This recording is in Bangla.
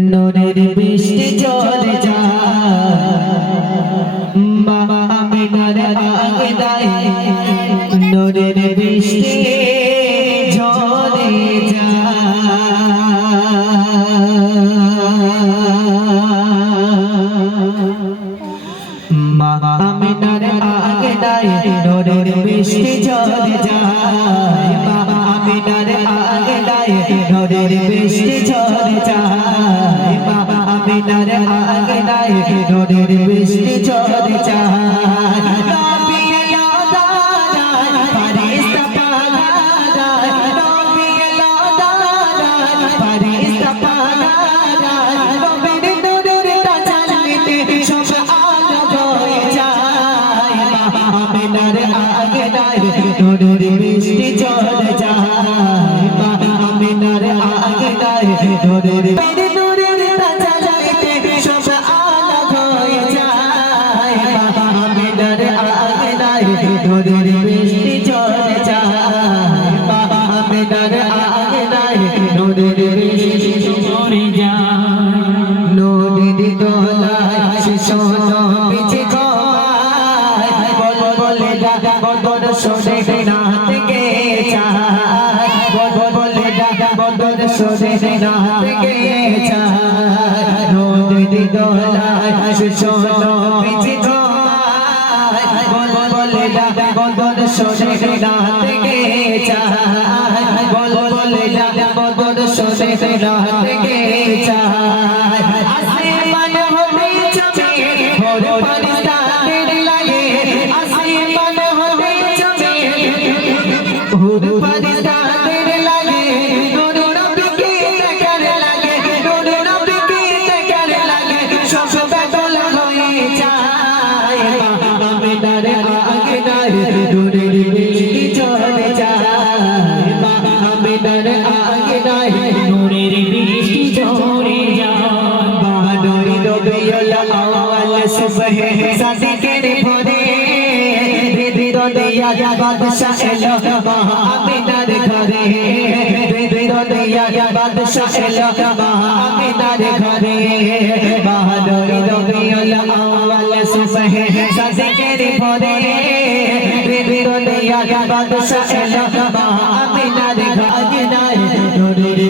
নূরের বৃষ্টি ঝরে যায় মা আমিনার আগদায় নূরের বৃষ্টি ঝরে মা আমিনার আগদায় নূরের বৃষ্টি ঝরে যায় মা আমিনার আগদায় নূরের বৃষ্টি ঝরে যায় মা আমিনার আগদায় নূরের বৃষ্টি ঝরে যায় নবী লাদায় ফারিস্তা পাগায় নবী লাদায় ফারিস্তা পাগায় নবীর নূরের তাজালিতে সব আলো হয়ে যায় মা আমিনার আগদায় নূরের বৃষ্টি ঝরে যায় মা আমিনার আগদায় নূরের নূরের বৃষ্টি ঝরে যায় মা আমিনার আগদায় নূরের বৃষ্টি ঝরে যায় নদীর দোলায় শিশু নবীজি ঘুমায় বল বলে দাদা বদর শোনে না থেকে চায় বল বলে দাদা বদর শোনে না থেকে চায় নদীর দোলায় শিশু নবীজি বদর শোনে না থেকে চায় বল বলে বদর শোনে না থেকে চায় আসমান হবে চমে ভোর ফারিস্তাদের লাগে আসমান হবে চমে ভোর ফারিস্তাদের লাগে নূর নবীকে দেখার লাগে নূর নবীকে দেখার লাগে সব বেদল হয়ে যায় মা আমিনার আগদায় নূরের বৃষ্টি ঝরে যায় মা আমিনার আগদায় নূরের বৃষ্টি ঝরে যায় বাহাদুরি রবিউল আউয়াল সুবহে সাদিকের ভোরে হৃদয়া বাদশা এলো মা আমিনার ঘরে হৃদয়া বাদশা এলো মা আমিনার ঘরে বাহাদুরি রবিউল আউয়াল সুবহে সাদিকের ভোরে হৃদয়া বাদশা এলো মা আমিনার ঘরে নূরের